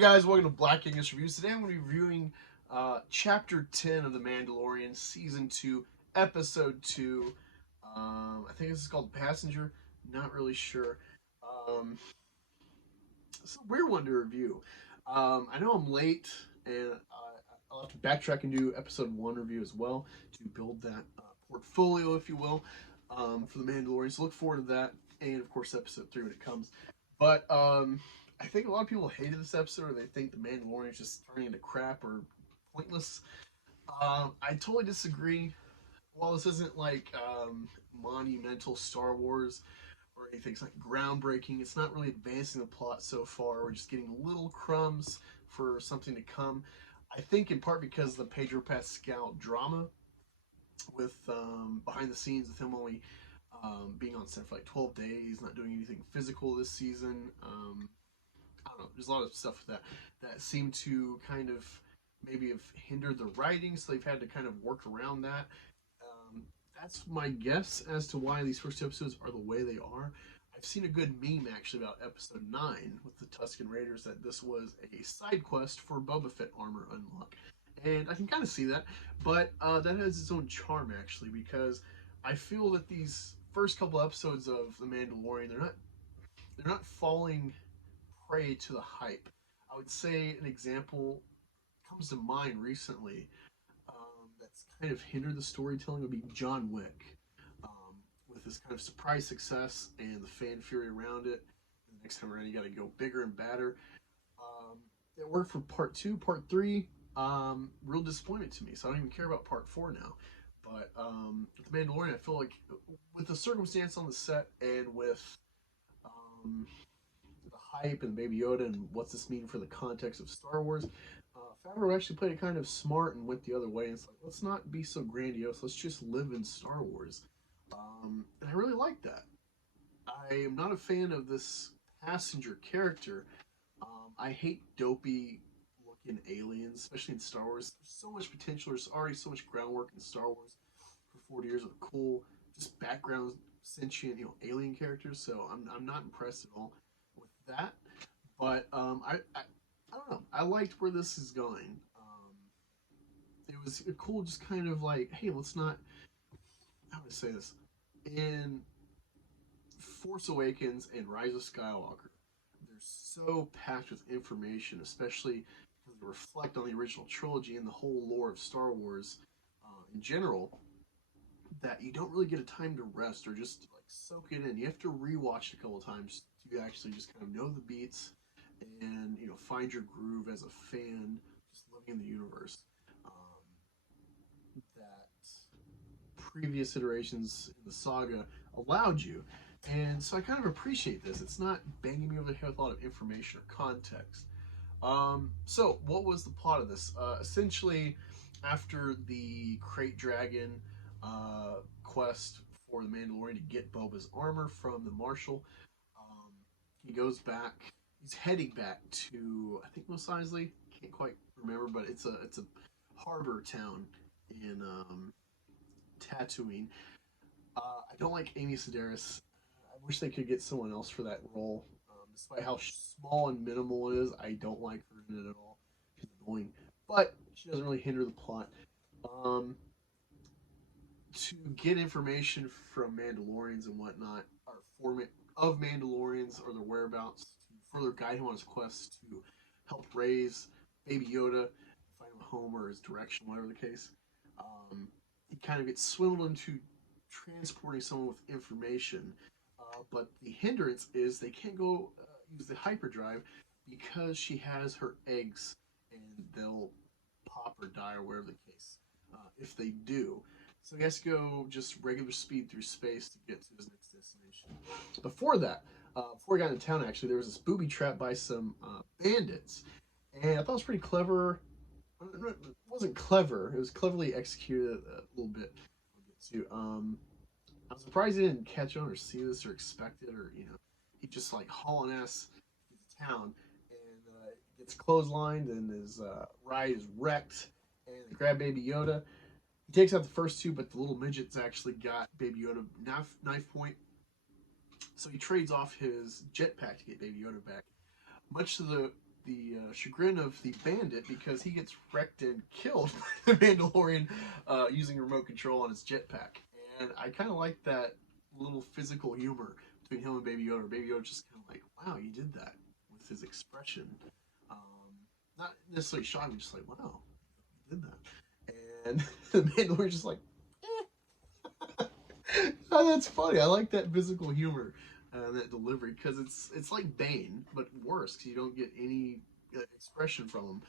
Guys, welcome to Black Angus Reviews. Today I'm going to be reviewing Chapter 10 of The Mandalorian, Season 2, Episode 2. I think this is called Passenger. Not really sure. Um, it's a weird one to review. I know I'm late, and I'll have to backtrack and do Episode 1 review as well to build that portfolio, if you will, for The Mandalorian. So look forward to that, and of course Episode 3 when it comes. But I think a lot of people hated this episode, or they think The Mandalorian is just turning into crap or pointless. I totally disagree. While this isn't like monumental Star Wars or anything, it's like groundbreaking. It's not really advancing the plot so far. We're just getting little crumbs for something to come. I think in part because the Pedro Pascal drama with behind the scenes with him only being on set for like 12 days, not doing anything physical this season. I don't know. There's a lot of stuff with that seemed to kind of maybe have hindered the writing, so they've had to kind of work around that. That's my guess as to why these first two episodes are the way they are. I've seen a good meme actually about episode 9 with the Tusken Raiders that this was a side quest for Boba Fett armor unlock. And I can kind of see that, but that has its own charm actually, because I feel that these first couple episodes of The Mandalorian, they're not falling prey to the hype. I would say an example comes to mind recently that's kind of hindered the storytelling would be John Wick. With this kind of surprise success and the fan fury around it, the next time around you got to go bigger and badder. It worked for part 2, part 3. Real disappointment to me, so I don't even care about part 4 now. But with The Mandalorian, I feel like with the circumstance on the set and with um, the hype and Baby Yoda and what's this mean for the context of Star Wars, Favreau actually played it kind of smart and went the other way. And it's like, let's not be so grandiose. Let's just live in Star Wars. And I really like that. I am not a fan of this passenger character. I hate dopey looking aliens, especially in Star Wars. There's so much potential. There's already so much groundwork in Star Wars for 40 years of cool, just background sentient, alien characters. So I'm not impressed at all with that. But I don't know. I liked where this is going. It was cool, just kind of like, hey, let's not. How would I say this? In Force Awakens and Rise of Skywalker, they're so packed with information, especially because they reflect on the original trilogy and the whole lore of Star Wars in general, that you don't really get a time to rest or just like soak it in. You have to rewatch it a couple of times to actually just kind of know the beats and find your groove as a fan, just living in the universe. That previous iterations in the saga allowed you. And so I kind of appreciate this. It's not banging me over the head with a lot of information or context. So, what was the plot of this? Essentially, after the Crate Dragon quest for the Mandalorian to get Boba's armor from the Marshal, he goes back. He's heading back to, I think, Mos Eisley. Can't quite remember, but it's a harbor town in Tatooine. I don't like Amy Sedaris. I wish they could get someone else for that role. Despite how small and minimal it is, I don't like her in it at all. She's annoying, but she doesn't really hinder the plot. Um, to get information from Mandalorians and whatnot, or format of Mandalorians or their whereabouts, to further guide him on his quest to help raise Baby Yoda, find him a home or his direction, whatever the case. He kind of gets swindled into transporting someone with information, but the hindrance is they can't go use the hyperdrive because she has her eggs and they'll pop or die or whatever the case if they do. So he has to go just regular speed through space to get to his next destination. Before that, before he got into town, actually, there was this booby trap by some bandits. And I thought it was pretty clever. It wasn't clever. It was cleverly executed a little bit. I'll get to. I'm surprised he didn't catch on or see this or expect it, or he just like hauling ass to town and gets clotheslined and his ride is wrecked and they grab Baby Yoda. He takes out the first two, but the little midget's actually got Baby Yoda knife point. So he trades off his jetpack to get Baby Yoda back. Much to the the chagrin of the bandit because he gets wrecked and killed by the Mandalorian using remote control on his jetpack. And I kind of like that little physical humor between him and Baby Yoda. Baby Yoda just kind of like, wow, you did that with his expression. Um, Not necessarily shocked, just like, wow, you did that. And the Mandalorian's just like, oh, that's funny. I like that physical humor and that delivery because it's like Bane, but worse because you don't get any expression from him.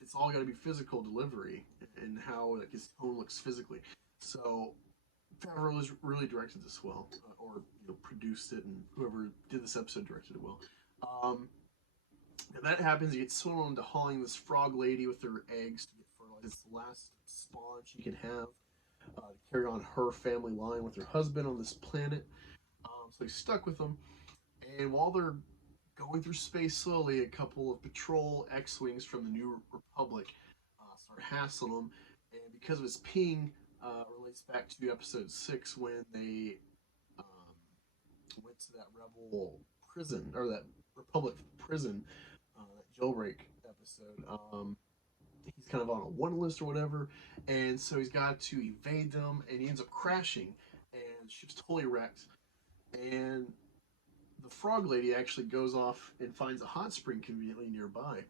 It's all got to be physical delivery and how like his tone looks physically. So Favreau has really directed this well, or produced it, and whoever did this episode directed it well. And that happens. You get swung into hauling this frog lady with her eggs to get fertilized. It's the last spawn she can have. To carry on her family line with her husband on this planet. So he's stuck with them. And while they're going through space slowly, a couple of patrol X-Wings from the New Republic start hassling him. And because of his ping, relates back to episode 6 when they went to that rebel prison, or that Republic prison, that jailbreak episode. He's kind of on a one list or whatever, and so he's got to evade them, and he ends up crashing, and the ship's totally wrecked. And the frog lady actually goes off and finds a hot spring conveniently nearby.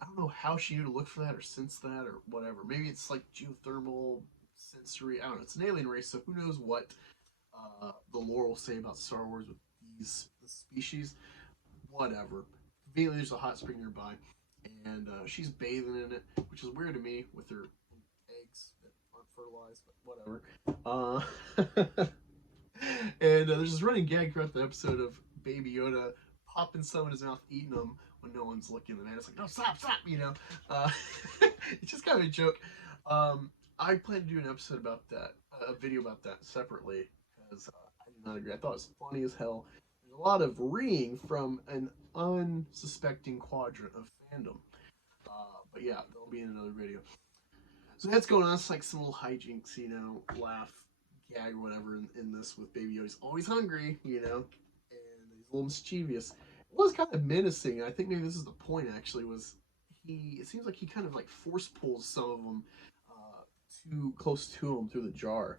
I don't know how she knew to look for that or sense that or whatever. Maybe it's like geothermal, sensory. I don't know. It's an alien race, so who knows what the lore will say about Star Wars with these species. Whatever. Conveniently, there's a hot spring nearby. And she's bathing in it, which is weird to me with her eggs that aren't fertilized, but whatever. And there's this running gag throughout the episode of Baby Yoda popping some in his mouth, eating them when no one's looking. And it's like, no, stop, It's just kind of a joke. I plan to do an episode about that, a video about that separately, because I do not agree. I thought it was funny as hell. There's a lot of reeing from an unsuspecting quadrant of fandom. But yeah, they'll be in another video. So that's going on. It's like some little hijinks, laugh, gag, or whatever in this with Baby Yoda. He's always hungry, and he's a little mischievous. It was kind of menacing. I think maybe this is the point, actually, was it seems like he kind of like force pulls some of them too close to him through the jar.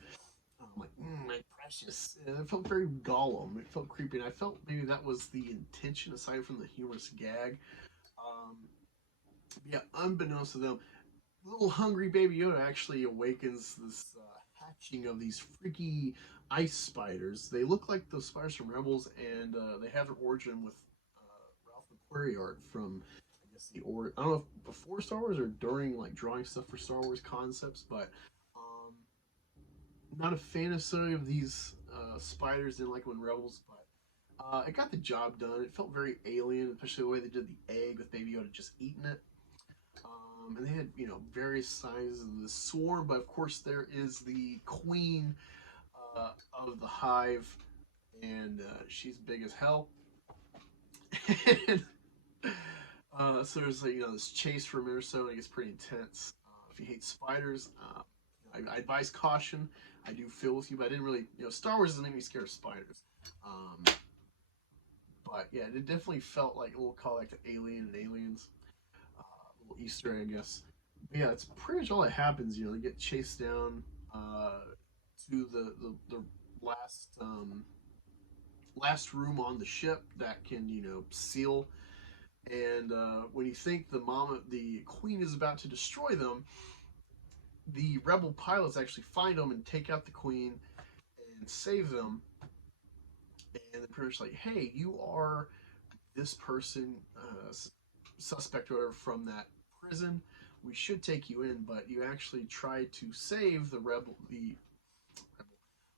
I'm like, my precious. And it felt very Gollum. It felt creepy. And I felt maybe that was the intention, aside from the humorous gag. Yeah, unbeknownst to them, little hungry Baby Yoda actually awakens this hatching of these freaky ice spiders. They look like those spiders from Rebels, and they have their origin with Ralph McQuarrie art from, I guess, I don't know if before Star Wars or during, like, drawing stuff for Star Wars concepts, but not a fan necessarily of these spiders. Didn't like them in Rebels, but it got the job done. It felt very alien, especially the way they did the egg with Baby Yoda just eating it. And they had, various sizes of the swarm, but of course there is the queen of the hive, and she's big as hell. And so there's this chase for a minute or so, and it gets pretty intense. If you hate spiders, I advise caution. I do feel with you, but I didn't really, Star Wars doesn't make me scared of spiders. But yeah, it definitely felt like a little callback to Alien and Aliens. Easter egg, I guess. But yeah, it's pretty much all that happens. They get chased down to the last room on the ship that can seal. And when you think the queen is about to destroy them, the rebel pilots actually find them and take out the queen and save them. And they're pretty much like, hey, you are this person, suspect or whatever, from that prison. We should take you in, but you actually tried to save the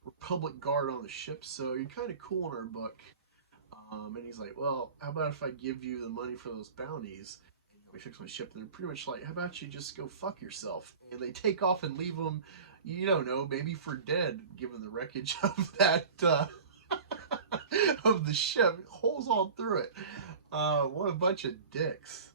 Republic guard on the ship, so you're kind of cool in our book. And he's like, well, how about if I give you the money for those bounties and we fix my ship? And they're pretty much like, how about you just go fuck yourself? And they take off and leave him, you don't know, maybe for dead, given the wreckage of that of the ship. Holes all through it. What a bunch of dicks.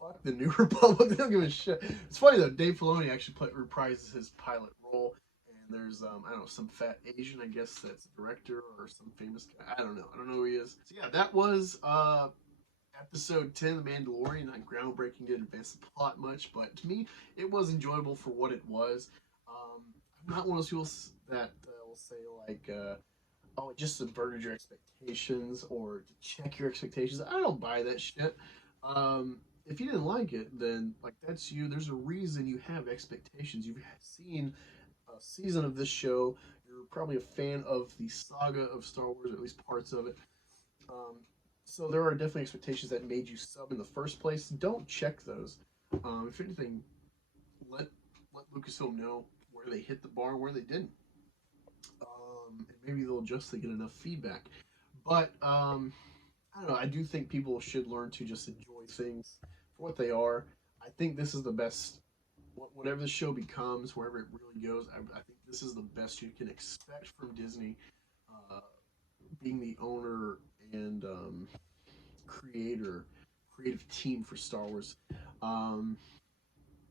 Fuck the New Republic. They don't give a shit. It's funny though, Dave Filoni actually reprises his pilot role, and there's I don't know, some fat Asian, I guess, that's a director or some famous guy. I don't know who he is. So yeah, that was Episode 10 of The Mandalorian, not groundbreaking, didn't advance the plot much, but to me, it was enjoyable for what it was. I'm not one of those people that will say, like, oh, it just subverted your expectations or to check your expectations. I don't buy that shit. If you didn't like it, then, like, that's you. There's a reason you have expectations. You've seen a season of this show. You're probably a fan of the saga of Star Wars, or at least parts of it. Um, so there are definitely expectations that made you sub in the first place. Don't check those. If anything, let let Lucasfilm know where they hit the bar, where they didn't, and maybe they'll adjust to get enough feedback. But I don't know. I do think people should learn to just enjoy things for what they are. I think this is the best. Whatever the show becomes, wherever it really goes, I think this is the best you can expect from Disney, uh, being the owner and creator, creative team for Star Wars. Um,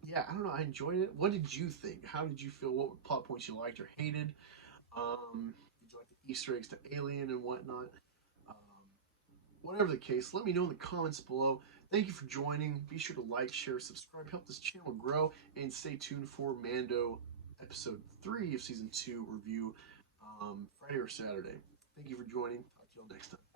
yeah, I don't know. I enjoyed it. What did you think? How did you feel? What plot points you liked or hated? Did you like the Easter eggs to Alien and whatnot? Um, Whatever the case, let me know in the comments below. Thank you for joining. Be sure to like, share, subscribe, help this channel grow, and stay tuned for Mando episode 3 of season 2 review, Friday or Saturday. Thank you for joining. Talk to you all next time.